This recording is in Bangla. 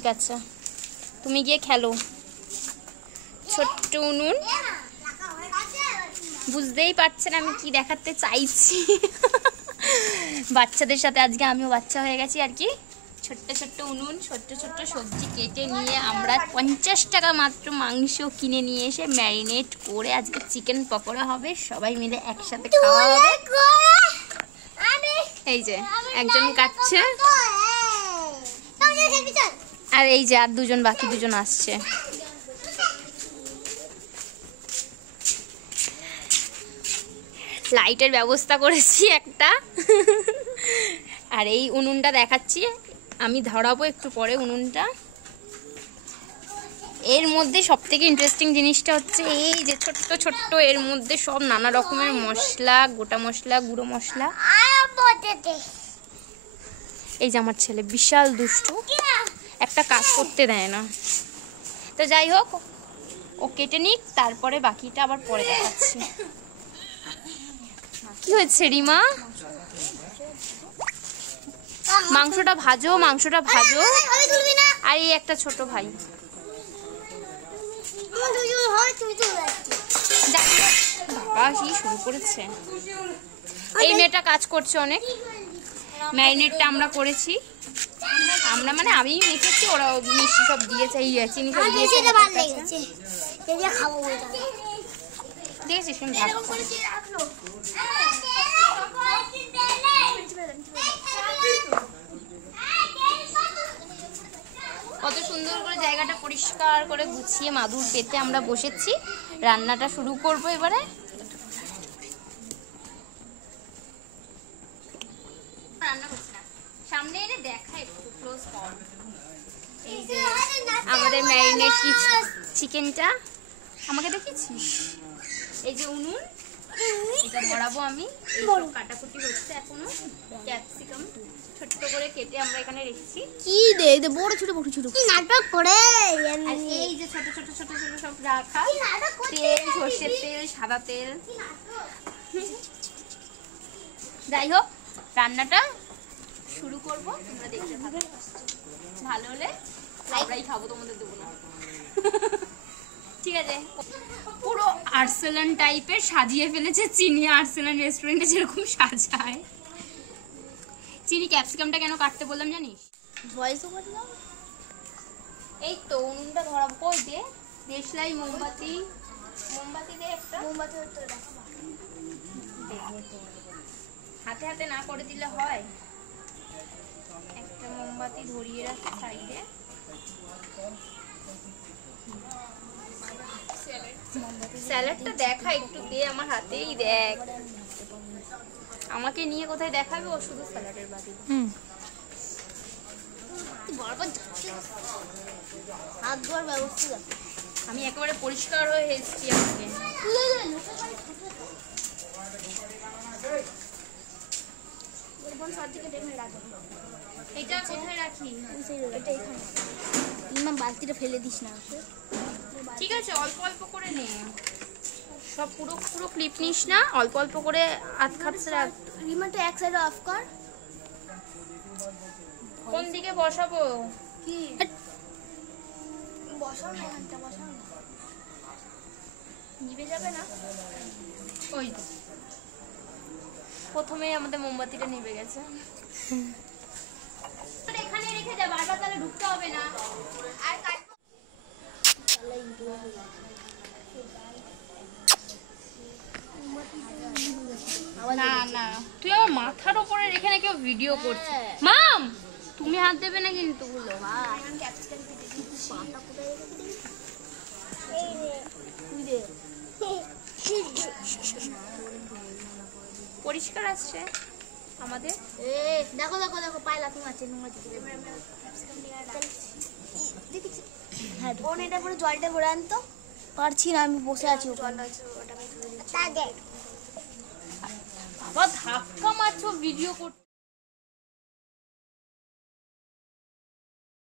ঠিক আছে, তুমি গিয়ে খেলো। ছোট্ট উনুন, বুঝতেই পারছেন আমি কি দেখাতে চাইছি। বাচ্চাদের সাথে আজকে আমিও বাচ্চা হয়ে গেছি আর কি। ছোট্ট ছোট্ট উনুন, ছোট্ট ছোট্ট সবজি কেটে নিয়ে আমরা 50 টাকা মাত্র মাংস কিনে নিয়ে এসে ম্যারিনেট করে আজকে চিকেন পকোড়া হবে, সবাই মিলে একসাথে খাওয়া হবে। এই যে একজন কাটছে, আর এই যে আর দুজন, বাকি দুজন আসছে। লাইটের ব্যবস্থা করেছি একটা। আর এই উনুনটা দেখাচ্ছি, আমি ধরাবো একটু পরে উনুনটা। এর মধ্যে সব থেকে ইন্টারেস্টিং জিনিসটা হচ্ছে এই যে ছোট্ট ছোট্ট, এর মধ্যে সব নানা রকমের মশলা, গোটা মশলা, গুঁড়ো মশলা। এই যে আমার ছেলে বিশাল দুষ্টু, একটা কাজ করতে দেয় না। তো যাই হোক, ও কেটে নিক, তারপরে বাকিটা আবার পরে দেখাচ্ছি। কি হয়েছে রিমা? মাংসটা ভাজো, মাংসটা ভাজো। আর এই একটা ছোট ভাই, বাবা কি শুরু করেছে। এই মেয়েটা কাজ করছে অনেক। ম্যারিনেটটা আমরা করেছি, আমরা মানে আমি মেখেছি, ওরা মিষ্টি সব দিয়েছে, এই চিনি সব দিয়েছে। দেখেছিস কত সুন্দর করে জায়গাটা পরিষ্কার করে গুছিয়ে মাদুর পেতে আমরা বসেছি। রান্নাটা শুরু করব এবারে। রান্না করছি না, সামনে এনে দেখা একটু ক্লোজ কর। এই যে আমাদের ম্যারিনেট চিকেনটা, আমাকে দেখেছিস? এই যে উনুন, এটা ধরাবো আমি। কাটাকুটি হচ্ছে এখনো, ক্যাপসিকাম ছোট্ট করে কেটে আমরা এখানে রেখেছি। কি দে বড় ছোট বড় ছোট কি নাটক করে। আর এই যে ছোট ছোট ছোট ছোট সব রাখা তেল, সর্ষের তেল, সাদা তেল। যাই হোক, রান্নাটা শুরু করব, তোমরা দেখতে থাকো। ভালো হলে আমরাই খাবো, তোমাদের দেবো না। ঠিক আছে। পুরো আর্সেলান টাইপের সাজিয়ে ফেলেছে চিনি, আর্সেলান রেস্টুরেন্টে যেরকম সাজায়। চিনি ক্যাপসিকামটা কেন কাটতে বললাম জানিস? ভয়েস ওভার দাও। এই তো উনুনটা ধরাবো। কই দে দেশলাই মোমবাতি, মোমবাতি দে একটা। মোমবাতি হাতে হাতে না করে দিলে হয়। একটা মোমবাতি ধরিয়ে রাখি সাইডে। স্যালাডটা দেখা একটু দে আমার হাতেই, দেখ আমাকে নিয়ে কোথায় দেখাবে ও, শুধু স্যালাডের বাদি। হাত ধোয়ার ব্যবস্থা আমি একেবারে পরিষ্কার হয়ে এসেছি আজকে। এটা কোথায় রাখি? এটা এখানে। ইমাম বালতিটা ফেলে দিস না। ঠিক আছে, অল্প অল্প করে নে, সব পুরো পুরো ক্লিপ নিস না, অল্প অল্প করে আধ খাপসে রাখ। রিমোটটা এক সাইডে অফ কর। কোন দিকে বসাবো? কি বসাও না, এখানটা বসাও না, নিভে যাবে না? ওই প্রথমেই আমাদের মোমবাতিটা নিভে গেছে। এখানে রেখে যা, বারবার তাহলে ঢুকতে হবে না। আর না না, তুই আমার মাথার উপরে রেখে না কেউ ভিডিও করছিস। মাম তুমি হাত দেবে না কিন্তু। গুলো পরিষ্কার আসছে আমাদের। দেখো দেখো দেখো পায়ে লাথি মারছে। হ্যাঁ বোন, এটা করে জলটা ভরে আনতো। পারছি না, আমি বসে আছি। বাবা ধাক্কা মারছো ভিডিও করতে।